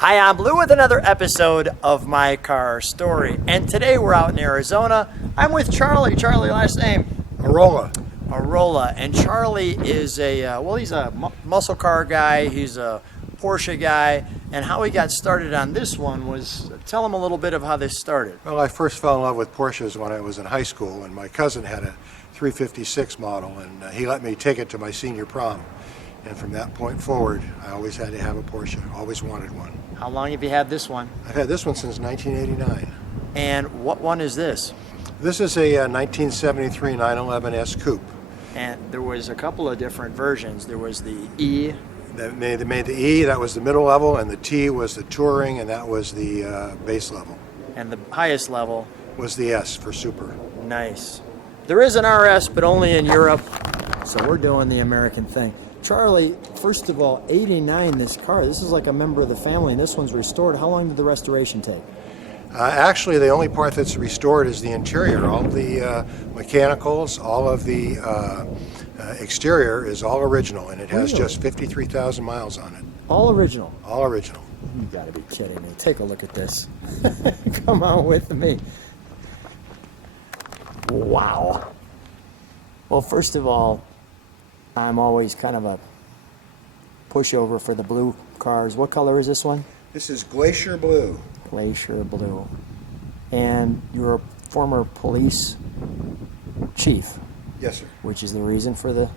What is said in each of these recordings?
Hi, I'm Blue with another episode of My Car Story. And today we're out in Arizona. I'm with Charlie. Charlie, last name? Arolla. Arolla. And Charlie is he's a muscle car guy. He's a Porsche guy. And how he got started on this one was, tell him a little bit of how this started. Well, I first fell in love with Porsches when I was in high school, and my cousin had a 356 model, and he let me take it to my senior prom. And from that point forward, I always had to have a Porsche. Always wanted one. How long have you had this one? I've had this one since 1989. And what one is this? This is a 1973 911S Coupe. And there was a couple of different versions. There was the E. They made the E, that was the middle level, and the T was the touring, and that was the base level. And the highest level was the S for super. Nice. There is an RS, but only in Europe. So we're doing the American thing. Charlie, first of all, 89, this car, this is like a member of the family, and this one's restored. How long did the restoration take? Actually, the only part that's restored is the interior. All the mechanicals, all of the exterior is all original, and it has just 53,000 miles on it. All original? All original. You gotta be kidding me. Take a look at this. Come on with me. Wow. Well, first of all, I'm always kind of a pushover for the blue cars. What color is this one? This is Glacier Blue. Glacier Blue. And you're a former police chief. Yes, sir. Which is the reason for the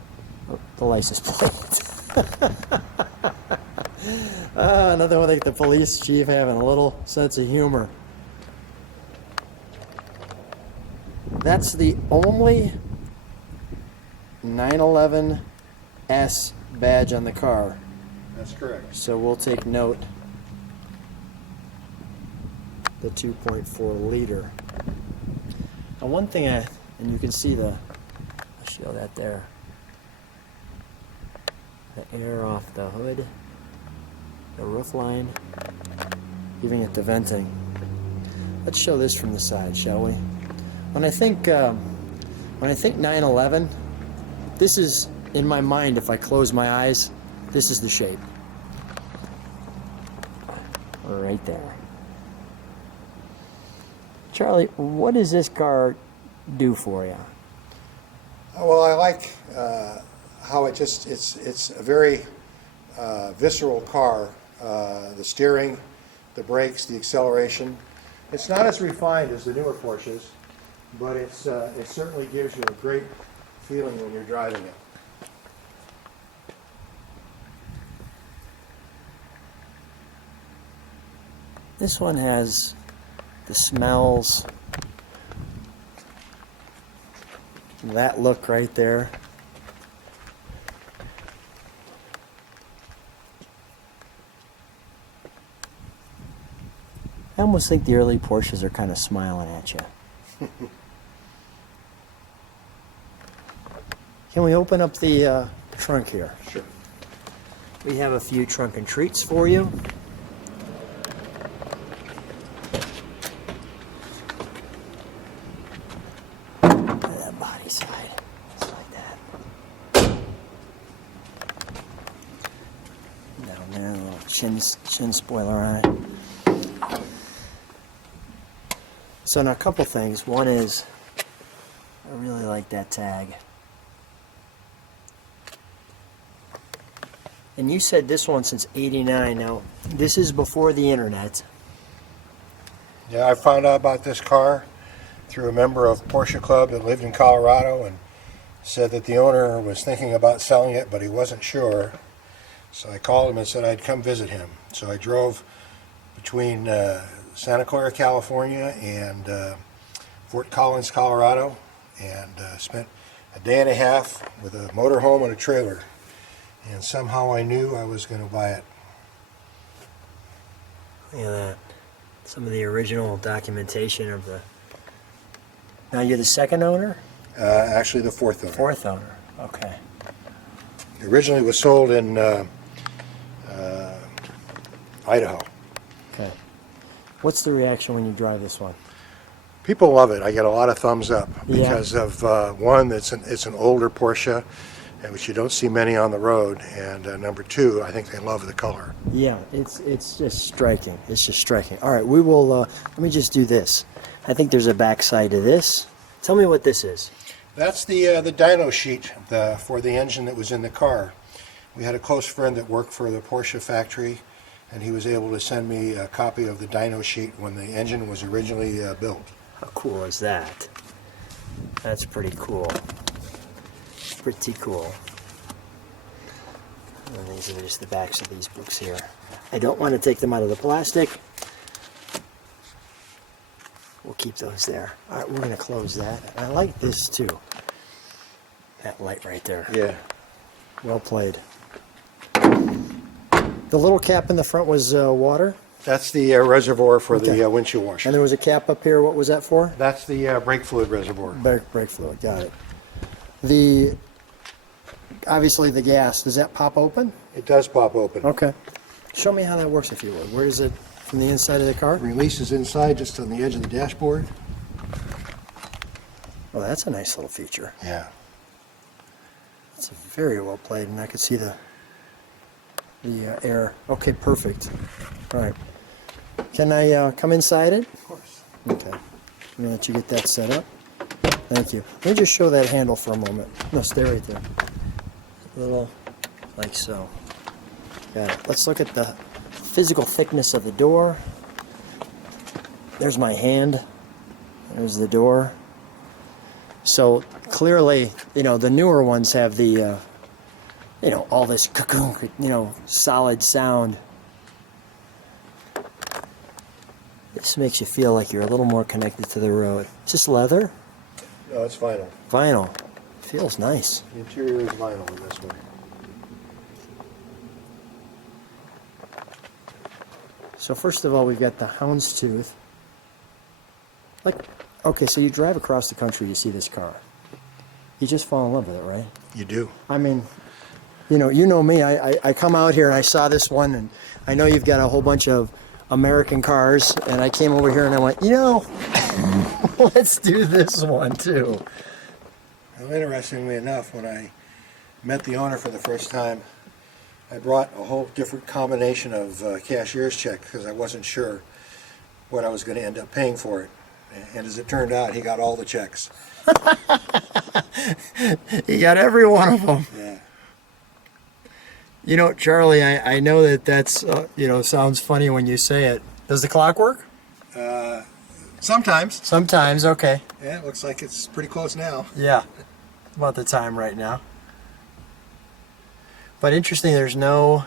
license plate. Another one, like the police chief having a little sense of humor. That's the only 911S badge on the car. That's correct. So we'll take note. The 2.4 liter. Now one thing and you can see I'll show that there. The air off the hood, the roof line, even at the venting. Let's show this from the side, shall we? When I think 911, this is, in my mind, if I close my eyes, this is the shape. Right there. Charlie, what does this car do for you? Well, I like how it's a very visceral car. The steering, the brakes, the acceleration. It's not as refined as the newer Porsches, but it certainly gives you a great feeling when you're driving it. This one has the smells, that look right there. I almost think the early Porsches are kind of smiling at you. Can we open up the trunk here? Sure. We have a few trunk and treats for you. Look at that body side. Just like that. Down there, a little chin spoiler on it. So now a couple things. One is, I really like that tag. And you said this one since '89. Now, this is before the internet. Yeah, I found out about this car through a member of Porsche Club that lived in Colorado and said that the owner was thinking about selling it, but he wasn't sure. So I called him and said I'd come visit him. So I drove between Santa Clara, California and Fort Collins, Colorado, and spent a day and a half with a motorhome and a trailer. And somehow I knew I was going to buy it. Look at that. Some of the original documentation of the... Now you're the second owner? Actually the fourth owner. Fourth owner, okay. It originally was sold in Idaho. Okay. What's the reaction when you drive this one? People love it. I get a lot of thumbs up Yeah. because of one, it's an older Porsche, which you don't see many on the road. And number two, I think they love the color. Yeah, it's just striking. It's just striking. All right, we will, let me just do this. I think there's a backside to this. Tell me what this is. That's the dyno sheet for the engine that was in the car. We had a close friend that worked for the Porsche factory, and he was able to send me a copy of the dyno sheet when the engine was originally built. How cool is that? That's pretty cool. Pretty cool. And these are just the backs of these books here. I don't want to take them out of the plastic. We'll keep those there. All right, we're going to close that. I like this too. That light right there. Yeah. Well played. The little cap in the front was water? That's the reservoir for Okay. the windshield washer. And there was a cap up here. What was that for? That's the brake fluid reservoir. Brake fluid. Got it. Obviously the gas, does that pop open? It does pop open. Okay. Show me how that works, if you would. Where is it from the inside of the car? Releases inside, just on the edge of the dashboard. Oh, that's a nice little feature. Yeah. It's very well played, and I could see the air. Okay, perfect. All right. Can I come inside it? Of course. Okay. I'm going to let you get that set up. Thank you. Let me just show that handle for a moment. No, stay right there. A little like so. Got it. Let's look at the physical thickness of the door. There's my hand. There's the door. So clearly, the newer ones have the, all this cocoon, solid sound. This makes you feel like you're a little more connected to the road. Is this leather? No, it's vinyl. Vinyl. Feels nice. The interior is vinyl in this one. So first of all, we've got the houndstooth. Okay, so you drive across the country, you see this car. You just fall in love with it, right? You do. I mean, you know me. I come out here and I saw this one, and I know you've got a whole bunch of American cars, and I came over here and I went, let's do this one too. Well, interestingly enough, when I met the owner for the first time, I brought a whole different combination of cashier's check because I wasn't sure what I was going to end up paying for it. And as it turned out, he got all the checks. He got every one of them. Yeah. Charlie, I know that's, sounds funny when you say it. Does the clock work? Sometimes. Sometimes, okay. Yeah, it looks like it's pretty close now. Yeah, about the time right now. But interesting, there's no...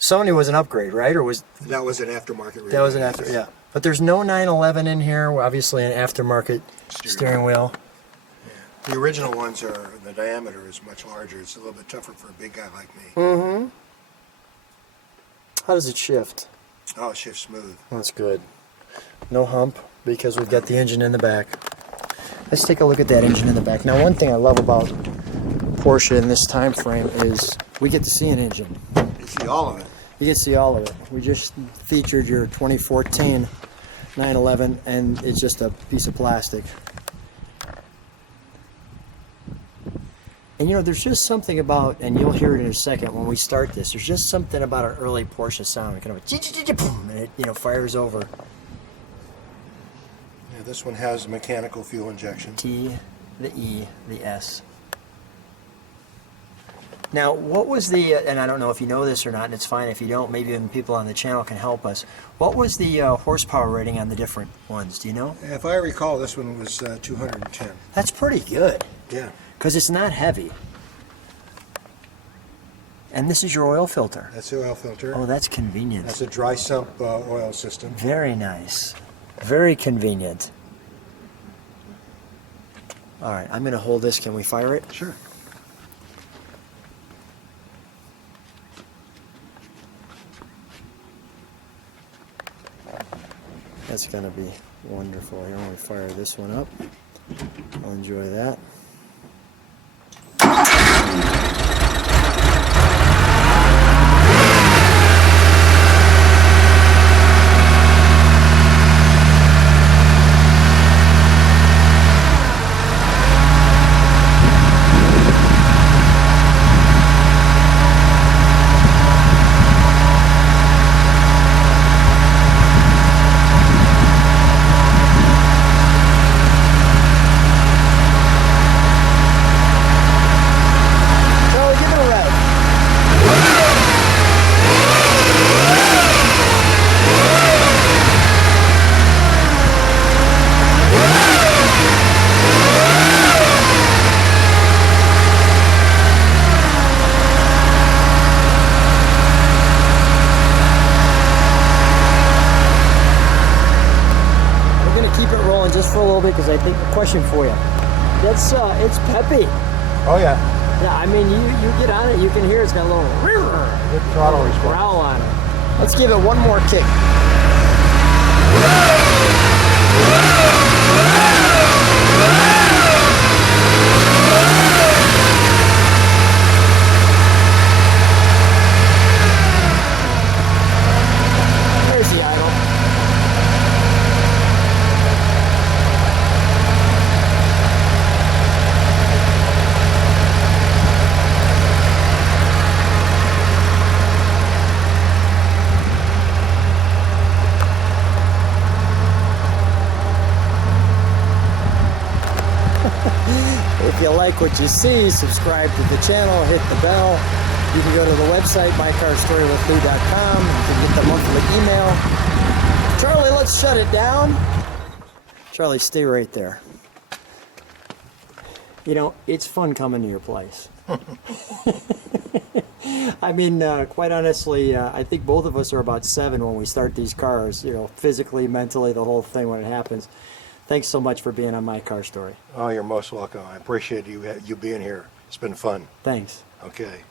Sony was an upgrade, right? Or was... That was an aftermarket. That was an after, yeah. But there's no 911 in here. We're obviously an aftermarket steering wheel. Yeah. The original ones the diameter is much larger. It's a little bit tougher for a big guy like me. Mm-hmm. How does it shift? Oh, it shifts smooth. That's good. No hump, because we've got the engine in the back. Let's take a look at that engine in the back. Now, one thing I love about Porsche in this time frame is we get to see an engine. You see all of it. You get to see all of it. We just featured your 2014 911, and it's just a piece of plastic. And there's just something about, and you'll hear it in a second when we start this, there's just something about an early Porsche sound, kind of a boom, and it fires over. Yeah, this one has mechanical fuel injection. T, the E, the S. Now, what was the, and I don't know if you know this or not, and it's fine if you don't, maybe even people on the channel can help us. What was the horsepower rating on the different ones, do you know? If I recall, this one was 210. That's pretty good. Yeah. Because it's not heavy. And this is your oil filter. That's the oil filter. Oh, that's convenient. That's a dry sump oil system. Very nice. Very convenient. All right, I'm going to hold this. Can we fire it? Sure. That's going to be wonderful. Here, when we fire this one up, I'll enjoy that. just for a little bit because I think a question for you. That's it's peppy. Oh yeah. Yeah, I mean you get on it, you can hear it's got a little Good throttle response. growl on it. Let's give it one more kick. There's the idle. If you like what you see, subscribe to the channel, hit the bell. You can go to the website, mycarstorywithlou.com. You can get the monthly email. Charlie, let's shut it down. Charlie, stay right there. You know, it's fun coming to your place. I mean, quite honestly, I think both of us are about 7 when we start these cars, you know, physically, mentally, the whole thing when it happens. Thanks so much for being on My Car Story. Oh, you're most welcome. I appreciate you being here. It's been fun. Thanks. Okay.